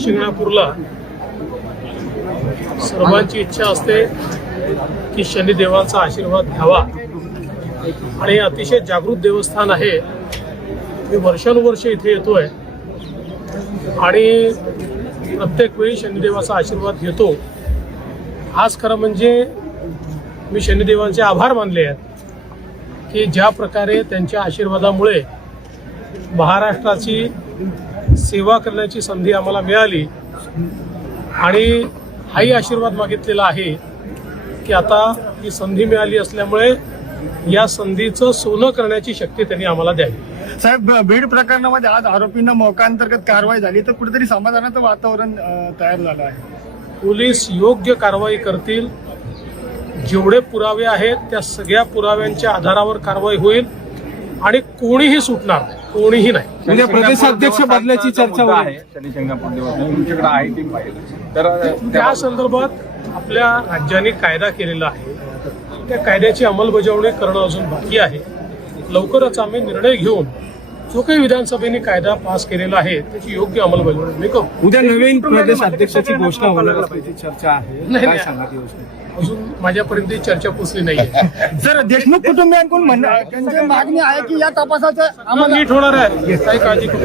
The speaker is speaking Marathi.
शिंगणापूरला सर्वांची इच्छा असते की शनिदेवाचा आशीर्वाद घ्यावा आणि अतिशय जागृत देवस्थान आहे मी वर्षानुवर्ष इथे येतोय आणि प्रत्येक वेळी शनिदेवाचा आशीर्वाद घेतो आज खरं म्हणजे मी शनिदेवांचे आभार मानले आहेत की ज्या प्रकारे त्यांच्या आशीर्वादामुळे महाराष्ट्राची सेवा करण्याची संधी आम्हाला मिळाली आणि हाही आशीर्वाद मागितलेला आहे की आता ही संधी मिळाली असल्यामुळे या संधीचं सोनं करण्याची शक्ती त्यांनी आम्हाला द्यावी साहेब बीड प्रकरणामध्ये आज आरोपींना मोकांतर्गत कारवाई झाली तर कुठेतरी समाधानाचं वातावरण तयार झालं आहे पोलीस योग्य कारवाई करतील जेवढे पुरावे आहेत त्या सगळ्या पुराव्यांच्या आधारावर कारवाई होईल आणि कोणीही सुटणार नाही कोणीही नाही म्हणजे प्रदेशाध्यक्ष बदल्याची चर्चा आहे तुमच्याकडे आहे तर त्या संदर्भात आपल्या राज्याने कायदा केलेला आहे त्या कायद्याची अंमलबजावणी करणं अजून बाकी आहे लवकरच आम्ही निर्णय घेऊन जो काही विधानसभेने कायदा पास केलेला आहे त्याची योग्य अंमलबजावणी उद्या नवीन प्रदेश अध्यक्षाची घोषणा होणार चर्चा आहे अजून माझ्यापर्यंत चर्चा पोचली नाहीये जर देशमुख कुटुंबियांकडून म्हणणार त्यांची मागणी आहे की या तपासाचं आम्हाला नीट होणार आहे काही काळजी